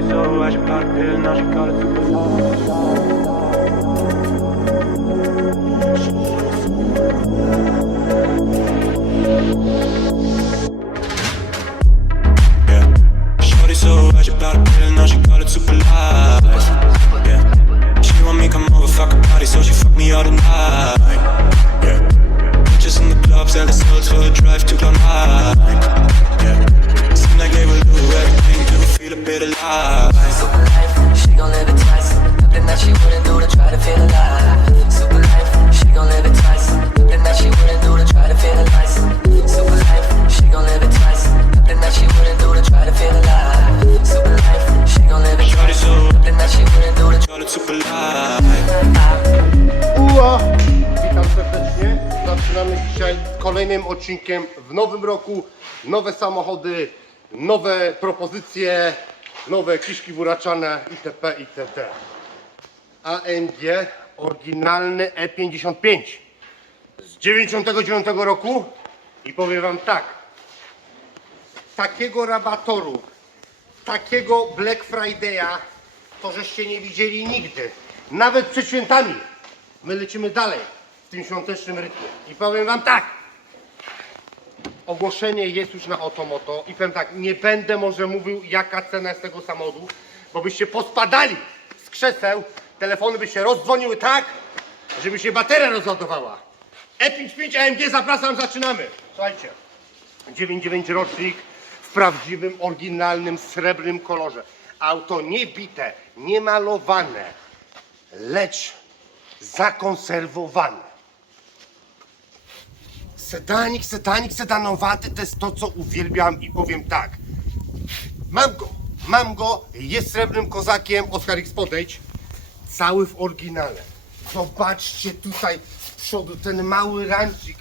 body so I should caught a pill, now she caught a super Yeah, shorty so high, she caught a pill, now she kolejnym odcinkiem w nowym roku. Nowe samochody, nowe propozycje, nowe kiszki buraczane itp. itd. AMG oryginalny E55 z 99 roku i powiem Wam tak. Takiego rabatoru, takiego Black Friday'a to żeście nie widzieli nigdy. Nawet przed świętami. My lecimy dalej w tym świątecznym rytmie. I powiem wam tak. Ogłoszenie jest już na Otomoto i powiem tak, nie będę może mówił jaka cena jest tego samochodu, bo byście pospadali z krzeseł, telefony by się rozdzwoniły tak, żeby się bateria rozładowała. E55 AMG zapraszam, zaczynamy. Słuchajcie, 99 rocznik w prawdziwym, oryginalnym, srebrnym kolorze. Auto nie bite, nie malowane, lecz zakonserwowane. Sedanik, sedanik, sedanowaty to jest to, co uwielbiam i powiem tak. Mam go, mam go, jest srebrnym kozakiem, Oscar X podejdź, cały w oryginale. Zobaczcie tutaj z przodu ten mały rancik,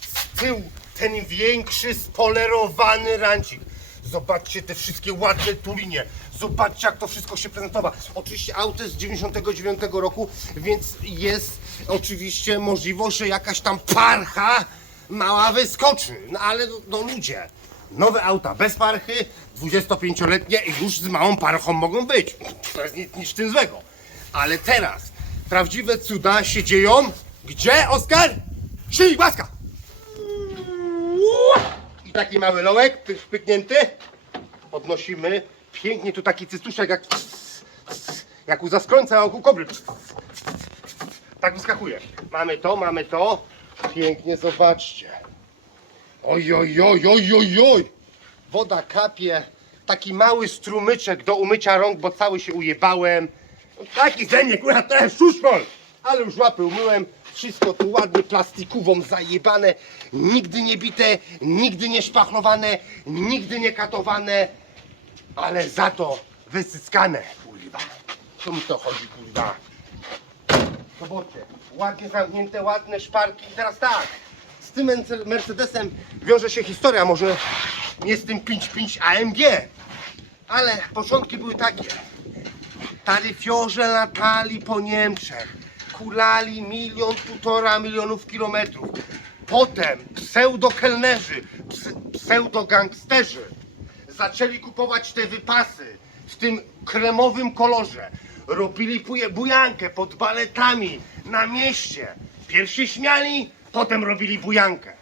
z tyłu ten większy, spolerowany rancik. Zobaczcie te wszystkie ładne tulinie. Zobaczcie jak to wszystko się prezentowa. Oczywiście auto jest z 99 roku, więc jest oczywiście możliwość, że jakaś tam parcha mała wyskoczy. No ale no, no ludzie, nowe auta bez parchy, 25-letnie i już z małą parchą mogą być. To jest nic, nic tym złego. Ale teraz prawdziwe cuda się dzieją. Gdzie, Oskar? Szyj, łaska! I taki mały lołek, py- pyknięty. Podnosimy. Pięknie tu taki cystuszek jak... Jak u zaskrońca, jak u kobry. Tak wyskakuje. Mamy to, mamy to. Pięknie, zobaczcie. Oj, oj, oj, oj, oj, oj. Woda kapie. Taki mały strumyczek do umycia rąk, bo cały się ujebałem. Taki ze mnie, kurwa, to szuszmol. Ale już łapy umyłem. Wszystko tu ładnie plastikową zajebane. Nigdy nie bite, nigdy nie szpachlowane, nigdy nie katowane. Ale za to wysyskane, kurwa. Co mi to chodzi, kurwa? Ładnie zamknięte, ładne szparki. I teraz tak, z tym Merce- Mercedesem wiąże się historia, może nie z tym 5.5 AMG, ale początki były takie. Taryfiorze latali po Niemczech, kulali milion, półtora milionów kilometrów. Potem pseudokelnerzy, ps- pseudogangsterzy zaczęli kupować te wypasy w tym kremowym kolorze. Robili puje- bujankę pod baletami na mieście. Pierwsi śmiali, potem robili bujankę.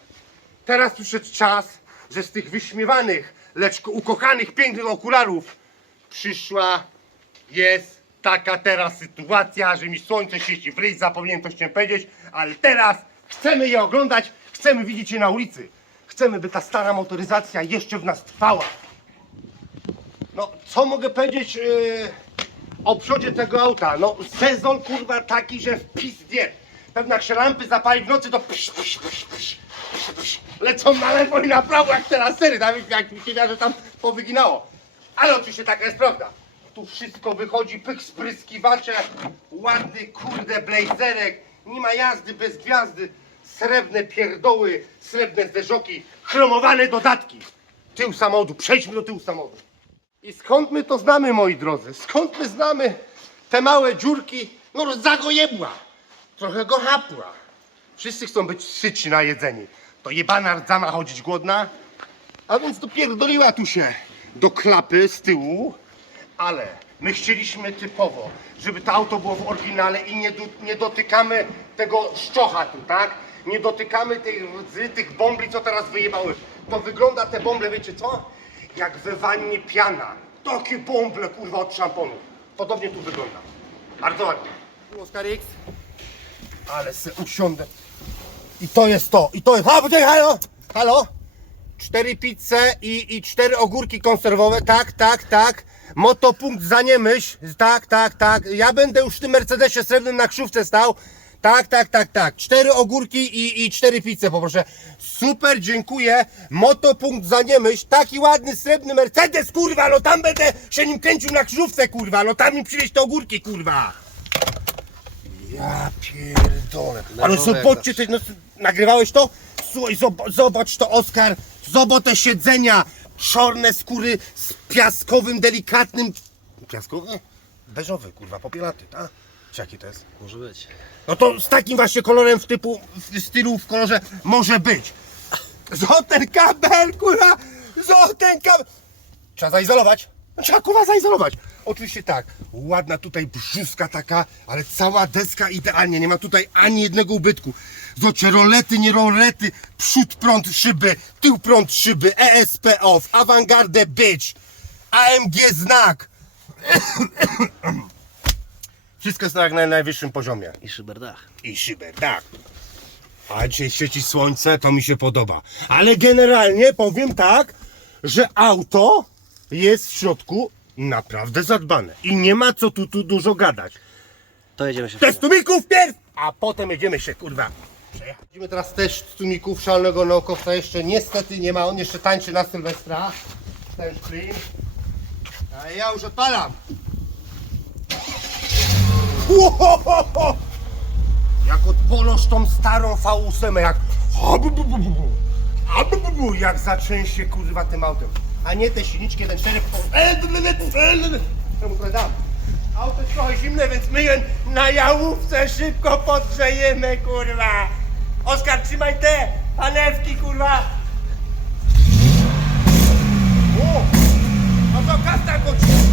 Teraz przyszedł czas, że z tych wyśmiewanych, lecz ukochanych, pięknych okularów przyszła, jest taka teraz sytuacja, że mi słońce świeci w ryj, zapomniałem to chciałem powiedzieć, ale teraz chcemy je oglądać, chcemy widzieć je na ulicy. Chcemy, by ta stara motoryzacja jeszcze w nas trwała. No, co mogę powiedzieć yy, o przodzie tego auta? No, sezon kurwa taki, że w pizdzie. Pewnie jak lampy zapali w nocy, to psz, psz, psz, psz, psz, psz, lecą na lewo i na prawo jak te lasery, nawet jak mi się że tam powyginało. Ale oczywiście taka jest prawda. Tu wszystko wychodzi, pych spryskiwacze, ładny kurde blazerek, nie ma jazdy bez gwiazdy, srebrne pierdoły, srebrne zderzoki, chromowane dodatki. Tył samochodu, przejdźmy do tyłu samochodu. I skąd my to znamy, moi drodzy? Skąd my znamy te małe dziurki? No za go jebła. Trochę go hapła. Wszyscy chcą być syci na jedzenie. To jebana rdza ma chodzić głodna. A więc dopierdoliła tu się do klapy z tyłu. ale my chcieliśmy typowo, żeby to auto było w oryginale i nie, do, nie dotykamy tego szczocha tu, tak? Nie dotykamy tej rdzy, tych bombli, co teraz wyjebały. To wygląda te bąble, wiecie co? Jak we wannie piana. Takie bąble, kurwa, od szamponu. Podobnie tu wygląda. Bardzo ładnie. Tu Oscar X. Ale se usiądę. I to jest to, i to jest... A, poczekaj, halo! Halo? Cztery pizze i, i cztery ogórki konserwowe, tak, tak, tak. Motopunkt za niemyśl, tak, tak, tak. Ja będę już w tym Mercedesie srebrnym na krzówce stał. Tak, tak, tak, tak. Cztery ogórki i, i cztery pizze poproszę. Super, dziękuję. Motopunkt za niemyśl. Taki ładny, srebrny Mercedes, kurwa. No tam będę się nim kręcił na krzyżówce, kurwa. No tam mi przywieźć te ogórki, kurwa. Ja pierdolę. Ale zobaczcie, ty, no, nagrywałeś to? Słuchaj, zob- zobacz to, Oskar. Zobacz te siedzenia. Czarne skóry z piaskowym, delikatnym... Piaskowy? Beżowy, kurwa, popielaty, tak? Czy jaki to jest? Może być. No to z takim właśnie kolorem w typu, w stylu, w kolorze może być. Zo ten kabel, kurwa! Zo ten kabel! Trzeba zaizolować. No, Trzeba kurwa zaizolować. Oczywiście tak, ładna tutaj brzuska taka, ale cała deska idealnie, nie ma tutaj ani jednego ubytku. Zobaczcie, rolety, nie rolety, przód prąd szyby, tył prąd szyby, ESP off, awangardę bitch, AMG znak. Wszystko jest na jak naj- najwyższym poziomie I szyberdach. i szybę, tak. A dzisiaj świeci słońce, to mi się podoba. Ale generalnie powiem tak, że auto jest w środku naprawdę zadbane. I nie ma co tu, tu dużo gadać. To jedziemy się Testumików pierw, a potem jedziemy się, kurwa. przejechać. Widzimy teraz też testumików szalonego naukowca. Jeszcze niestety nie ma, on jeszcze tańczy na Sylwestra. Ten clean. A ja już odpalam. Łohohoho! Jak odpolosz tą starą V8, jak habubububu, habububu, jak zatrzęsie kurwa tym autem. A nie te silniczki, ten cztery Czemu to dam? Auto jest trochę zimne, więc my je na jałówce szybko podgrzejemy, kurwa. Oskar, trzymaj te panewki, kurwa. O! A to kasta go Wow!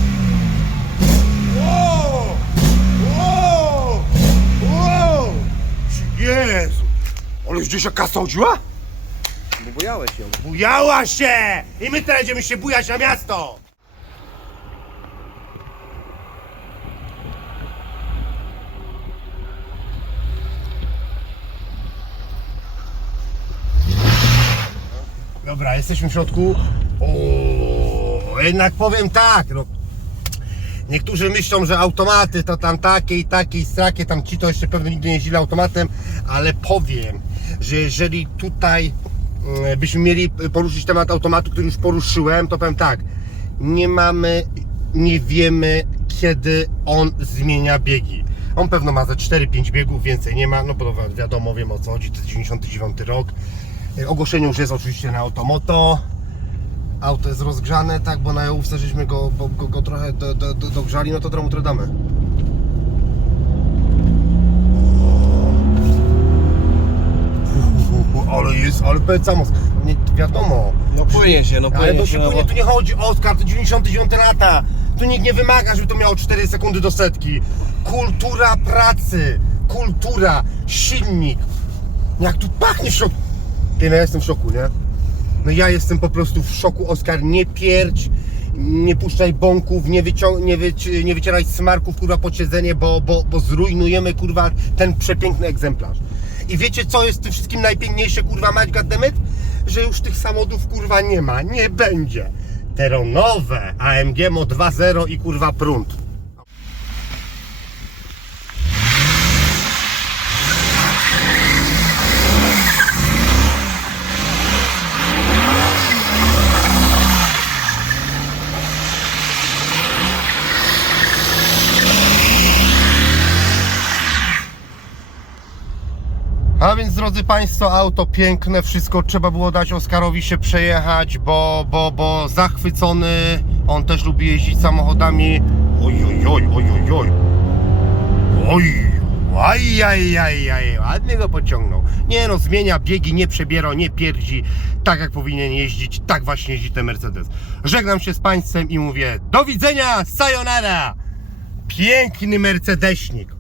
Jezu! Ale już gdzieś się kasa chodziła? No bojałeś ją. Bujała się! I my teraz będziemy się bujać na miasto! Dobra, jesteśmy w środku. O, jednak powiem tak, no. Niektórzy myślą, że automaty to tam takie i takie i strakie, tam ci to jeszcze pewnie nigdy nie jeździli automatem, ale powiem, że jeżeli tutaj mm, byśmy mieli poruszyć temat automatu, który już poruszyłem, to powiem tak, nie mamy, nie wiemy kiedy on zmienia biegi. On pewno ma za 4-5 biegów, więcej nie ma, no bo wiadomo, wiem o co chodzi, to jest 99 rok. E, Ogłoszenie już jest oczywiście na Automoto. Auto jest rozgrzane, tak, bo na jałówce żeśmy go, bo, go, go trochę do, do, do, dogrzali, no to trochę mu damy. Ale jest, ale peca moc. Nie, wiadomo. No płynie się, no Ale płynie to się. No, płynie, bo... tu nie chodzi Oskar, to 99 lata. Tu nikt nie wymaga, żeby to miało 4 sekundy do setki. Kultura pracy, kultura, silnik. Jak tu pachnie w szoku. Ty, no ja jestem w szoku, nie? No ja jestem po prostu w szoku, Oskar, nie pierdź, nie puszczaj bąków, nie, wycią- nie, wyci- nie wycieraj smarków, kurwa, pod siedzenie, bo, bo, bo zrujnujemy, kurwa, ten przepiękny egzemplarz. I wiecie, co jest w tym wszystkim najpiękniejsze, kurwa, mać goddammit? Że już tych samochodów, kurwa, nie ma, nie będzie. Teronowe AMG Mo 2.0 i, kurwa, prąd. A więc drodzy Państwo, auto piękne, wszystko trzeba było dać Oskarowi się przejechać, bo, bo, bo zachwycony, on też lubi jeździć samochodami. Oj, oj, oj, oj, oj, oj. Oj, Aj, aj, aj, aj, ładnie go pociągnął. Nie no, zmienia biegi, nie przebiera, nie pierdzi, tak jak powinien jeździć, tak właśnie jeździ ten Mercedes. Żegnam się z Państwem i mówię do widzenia, sayonara! Piękny Mercedeśnik.